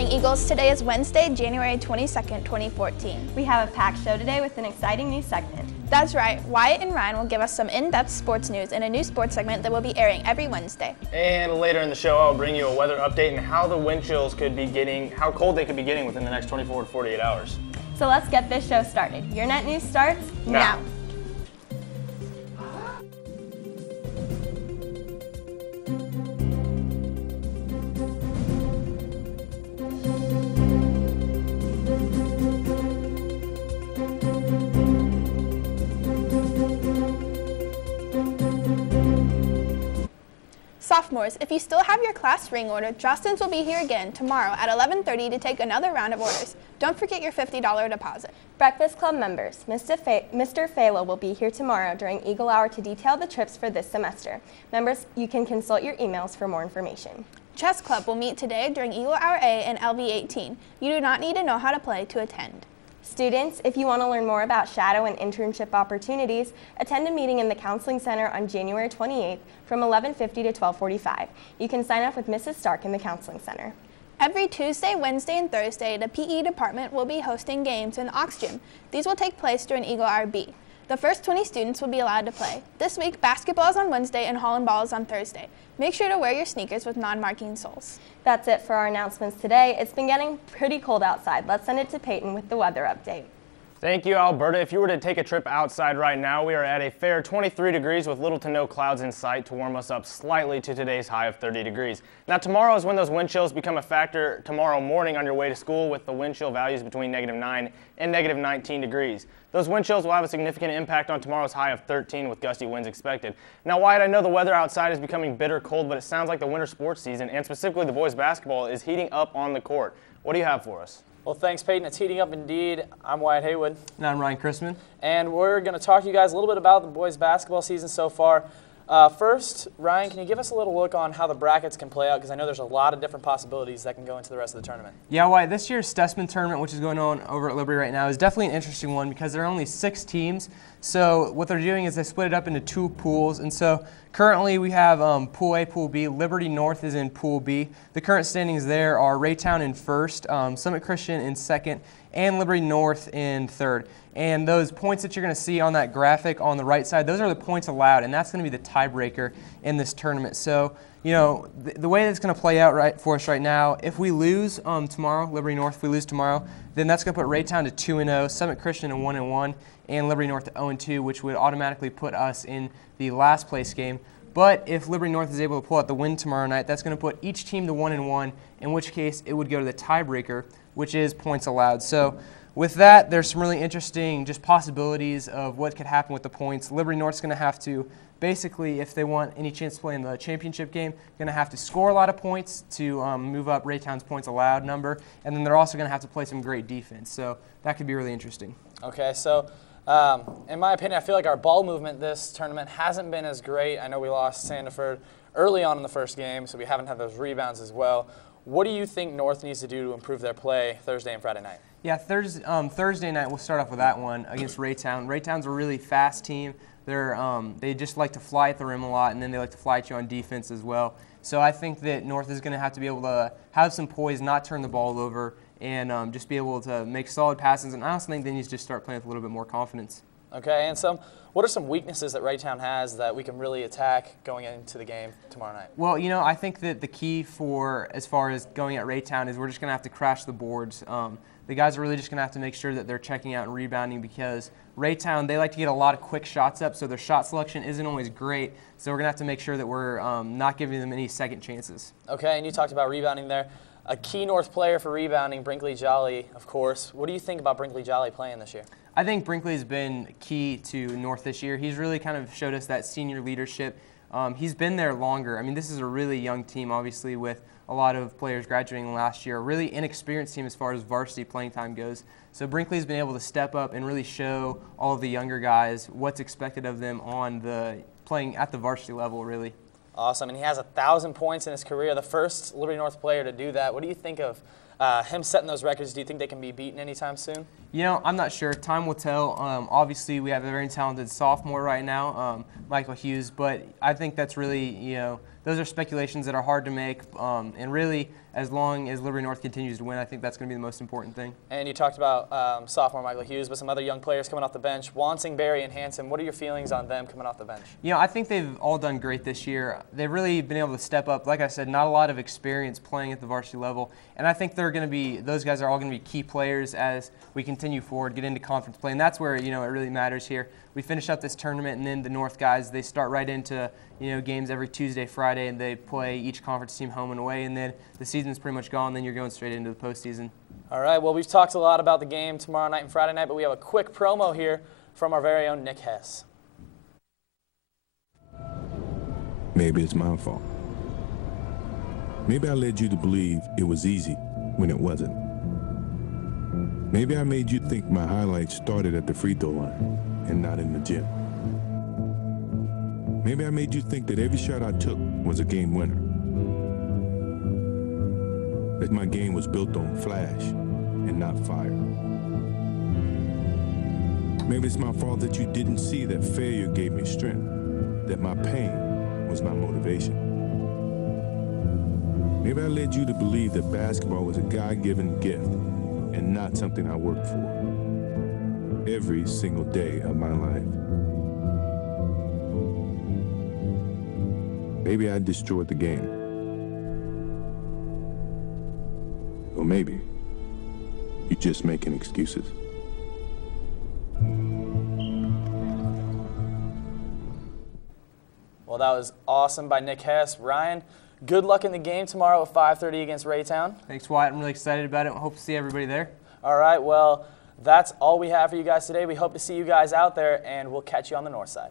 morning, Eagles. Today is Wednesday, January 22nd, 2014. We have a packed show today with an exciting new segment. That's right. Wyatt and Ryan will give us some in-depth sports news in a new sports segment that will be airing every Wednesday. And later in the show, I'll bring you a weather update and how the wind chills could be getting, how cold they could be getting within the next 24 to 48 hours. So let's get this show started. Your Net News starts now. Sophomores, if you still have your class ring order, Justin's will be here again tomorrow at 11:30 to take another round of orders. Don't forget your $50 deposit. Breakfast Club members, Mr. Falo will be here tomorrow during Eagle Hour to detail the trips for this semester. Members, you can consult your emails for more information. Chess Club will meet today during Eagle Hour A and LV18. You do not need to know how to play to attend. Students, if you want to learn more about shadow and internship opportunities, attend a meeting in the Counseling Center on January 28th from 11:50 to 12:45. You can sign up with Mrs. Stark in the Counseling Center. Every Tuesday, Wednesday, and Thursday, the PE department will be hosting games in the Ox Gym. These will take place during Eagle Hour B. The first 20 students will be allowed to play. This week, basketball is on Wednesday and Holland ball is on Thursday. Make sure to wear your sneakers with non-marking soles. That's it for our announcements today. It's been getting pretty cold outside. Let's send it to Peyton with the weather update. Thank you, Alberta. If you were to take a trip outside right now, we are at a fair 23 degrees with little to no clouds in sight to warm us up slightly to today's high of 30 degrees. Now, tomorrow is when those wind chills become a factor tomorrow morning on your way to school with the wind chill values between -9 and -19 degrees. Those wind chills will have a significant impact on tomorrow's high of 13 with gusty winds expected. Now, Wyatt, I know the weather outside is becoming bitter cold, but it sounds like the winter sports season, and specifically the boys basketball, is heating up on the court. What do you have for us? Well, thanks, Peyton. It's heating up indeed. I'm Wyatt Haywood. And I'm Ryan Chrisman. And we're going to talk to you guys a little bit about the boys basketball season so far. First, Ryan, can you give us a little look on how the brackets can play out? Because I know there's a lot of different possibilities that can go into the rest of the tournament. Yeah, Wyatt, this year's Stutzman tournament, which is going on over at Liberty right now, is definitely an interesting one because there are only 6 teams. So what they're doing is they split it up into 2 pools. And so currently we have Pool A, Pool B. Liberty North is in Pool B. The current standings there are Raytown in first, Summit Christian in second, and Liberty North in third. And those points that you're going to see on that graphic on the right side, those are the points allowed, and that's going to be the tiebreaker in this tournament. So, you know, the way it's going to play out for us right now, if we lose tomorrow, Liberty North, if we lose tomorrow, then that's going to put Raytown to 2-0, Summit Christian to 1-1, and Liberty North to 0-2, which would automatically put us in the last place game. But if Liberty North is able to pull out the win tomorrow night, that's going to put each team to 1-1, in which case it would go to the tiebreaker, which is points allowed. So with that, there's some really interesting just possibilities of what could happen with the points. Liberty North's going to have to basically, if they want any chance to play in the championship game, going to have to score a lot of points to move up Raytown's points allowed number, and then they're also going to have to play some great defense. So that could be really interesting. Okay, so in my opinion, I feel like our ball movement this tournament hasn't been as great. I know we lost Sandiford early on in the first game, so we haven't had those rebounds as well. What do you think North needs to do to improve their play Thursday and Friday night? Yeah, Thursday night, we'll start off with that one against Raytown. Raytown's a really fast team. They just like to fly at the rim a lot, and then they like to fly at you on defense as well. So I think that North is going to have to be able to have some poise, not turn the ball over, and just be able to make solid passes. And I also think they need to just start playing with a little bit more confidence. Okay, and what are some weaknesses that Raytown has that we can really attack going into the game tomorrow night? Well, you know, I think that the key as far as going at Raytown is we're just going to have to crash the boards. The guys are really just going to have to make sure that they're checking out and rebounding because Raytown, they like to get a lot of quick shots up, so their shot selection isn't always great. So we're going to have to make sure that we're not giving them any second chances. Okay, and you talked about rebounding there. A key North player for rebounding, Brinkley Jolly, of course. What do you think about Brinkley Jolly playing this year? I think Brinkley's been key to North this year. He's really kind of showed us that senior leadership. He's been there longer. I mean, this is a really young team, obviously, with a lot of players graduating last year. A really inexperienced team as far as varsity playing time goes. So Brinkley's been able to step up and really show all of the younger guys what's expected of them on playing at the varsity level, really. Awesome, and he has 1,000 points in his career, the first Liberty North player to do that. What do you think of him setting those records? Do you think they can be beaten anytime soon? You know, I'm not sure. Time will tell. Obviously, we have a very talented sophomore right now, Michael Hughes, but I think that's really, you know, those are speculations that are hard to make. And really, as long as Liberty North continues to win, I think that's going to be the most important thing. And you talked about sophomore Michael Hughes, but some other young players coming off the bench. Wansing, Berry, and Hanson, what are your feelings on them coming off the bench? You know, I think they've all done great this year. They've really been able to step up. Like I said, not a lot of experience playing at the varsity level. And I think those guys are all going to be key players as we continue forward, get into conference play. And that's where, you know, it really matters here. We finish up this tournament, and then the North guys, they start right into, you know, games every Tuesday, Friday, and they play each conference team home and away. And then the season's pretty much gone. Then you're going straight into the postseason. All right, well, we've talked a lot about the game tomorrow night and Friday night, but we have a quick promo here from our very own Nick Hess. Maybe it's my fault. Maybe I led you to believe it was easy when it wasn't. Maybe I made you think my highlights started at the free throw line and not in the gym. Maybe I made you think that every shot I took was a game winner. That my game was built on flash and not fire. Maybe it's my fault that you didn't see that failure gave me strength, that my pain was my motivation. Maybe I led you to believe that basketball was a God-given gift and not something I worked for every single day of my life. Maybe I destroyed the game. Or maybe you're just making excuses. Well, that was awesome by Nick Hess. Ryan, good luck in the game tomorrow at 5:30 against Raytown. Thanks, Wyatt. I'm really excited about it. Hope to see everybody there. All right, well, that's all we have for you guys today. We hope to see you guys out there, and we'll catch you on the north side.